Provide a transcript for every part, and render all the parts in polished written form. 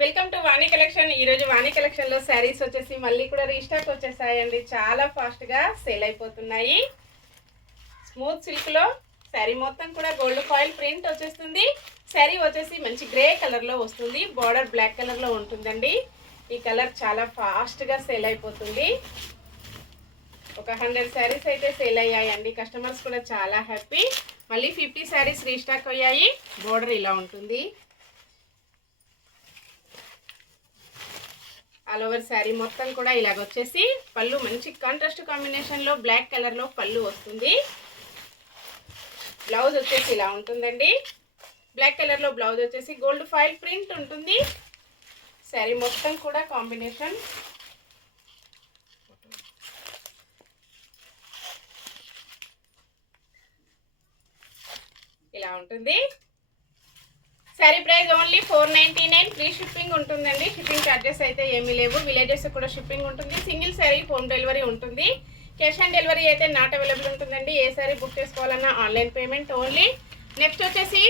Welcome to Vani collection. ఈరోజు వాణి కలెక్షన్లో శారీస్ వచ్చేసి మళ్ళీ కూడా రీస్టాక్ వచ్చేసాయండి. చాలా ఫాస్ట్గా సేల్ అయిపోతున్నాయి. స్మూత్ సిల్క్లో శారీ మొత్తం కూడా గోల్డ్ ఫాయిల్ ప్రింట్ వచ్చేస్తుంది. శారీ వచ్చేసి మంచి గ్రే కలర్లో వస్తుంది. బార్డర్ బ్లాక్ కలర్లో ఉంటుందండి. ఈ కలర్ చాలా ఫాస్ట్గా సేల్ అయిపోతుంది. ఒక 100 శారీస్ అయితే సేల్ అయ్యాయండి. కస్టమర్స్ కూడా చాలా హ్యాపీ. మళ్ళీ 50 శారీస్ రీస్టాక్ అయ్యాయి. బార్డర్ ఇలా ఉంటుంది. ఆల్ ఓవర్ శారీ మొత్తం కూడా ఇలాగ వచ్చేసి పళ్ళు మంచి కాంట్రాస్ట్ కాంబినేషన్లో బ్లాక్ కలర్లో పళ్ళు వస్తుంది. బ్లౌజ్ వచ్చేసి ఇలా ఉంటుందండి. బ్లాక్ కలర్లో బ్లౌజ్ వచ్చేసి గోల్డ్ ఫాయిల్ ప్రింట్ ఉంటుంది. శారీ మొత్తం కూడా కాంబినేషన్ ఇలా ఉంటుంది. Sari price only 499. Free shipping ఉంటుందండి. షిప్పింగ్ ఛార్జెస్ అయితే ఏమీ లేవు. విలేజెస్ కూడా షిప్పింగ్ ఉంటుంది. సింగిల్ శారీ హోమ్ డెలివరీ ఉంటుంది. క్యాష్ ఆన్ డెలివరీ అయితే నాట్ అవైలబుల్ ఉంటుందండి. ఏ శారీ బుక్ చేసుకోవాలన్నా ఆన్లైన్ పేమెంట్ ఓన్లీ. నెక్స్ట్ వచ్చేసి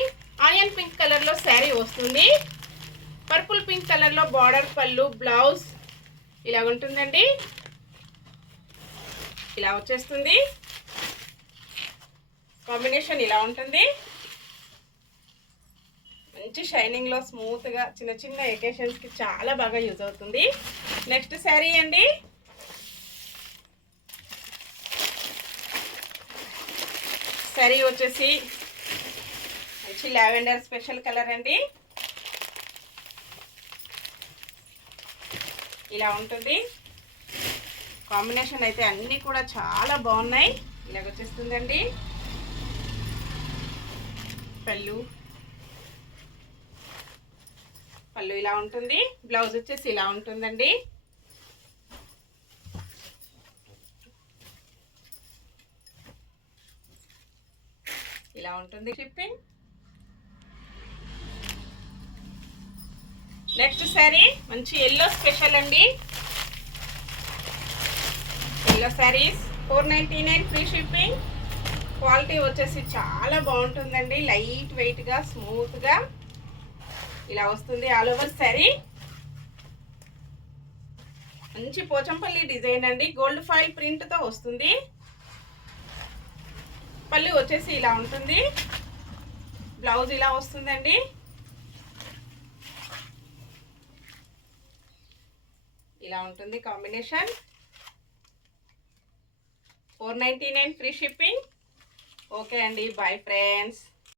ఆనియన్ పింక్ కలర్లో శారీ వస్తుంది. పర్పుల్ పింక్ కలర్లో బార్డర్ పళ్ళు బ్లౌజ్ ఇలా ఉంటుందండి. ఇలా వచ్చేస్తుంది. కాంబినేషన్ ఇలా ఉంటుంది. మంచి షైనింగ్లో స్మూత్గా చిన్న చిన్న ఎకేషన్స్కి చాలా బాగా యూజ్ అవుతుంది. నెక్స్ట్ శారీ అండి. శారీ వచ్చేసి మంచి లావెండర్ స్పెషల్ కలర్ అండి. ఇలా ఉంటుంది. కాంబినేషన్ అయితే అన్నీ కూడా చాలా బాగున్నాయి. ఇలాగ వచ్చేస్తుందండి. పళ్ళు ఇలా ఉంటుంది. బ్లౌజ్ వచ్చేసి ఇలా ఉంటుందండి. ఇలా ఉంటుంది షిప్పింగ్. నెక్స్ట్ శారీ మంచి ఎల్లో స్పెషల్ అండి. Yellow saris 499 free shipping. Quality వచ్చేసి చాలా బాగుంటుందండి. లైట్ వెయిట్గా స్మూత్గా ఇలా వస్తుంది. ఆల్ ఓవర్ శారీ మంచి పోచంపల్లి డిజైన్ అండి. గోల్డ్ ఫాయిల్ ప్రింట్తో వస్తుంది. పళ్ళు వచ్చేసి ఇలా ఉంటుంది. బ్లౌజ్ ఇలా వస్తుందండి. ఇలా ఉంటుంది కాంబినేషన్. 499 free shipping. ఓకే అండి, బాయ్ ఫ్రెండ్స్.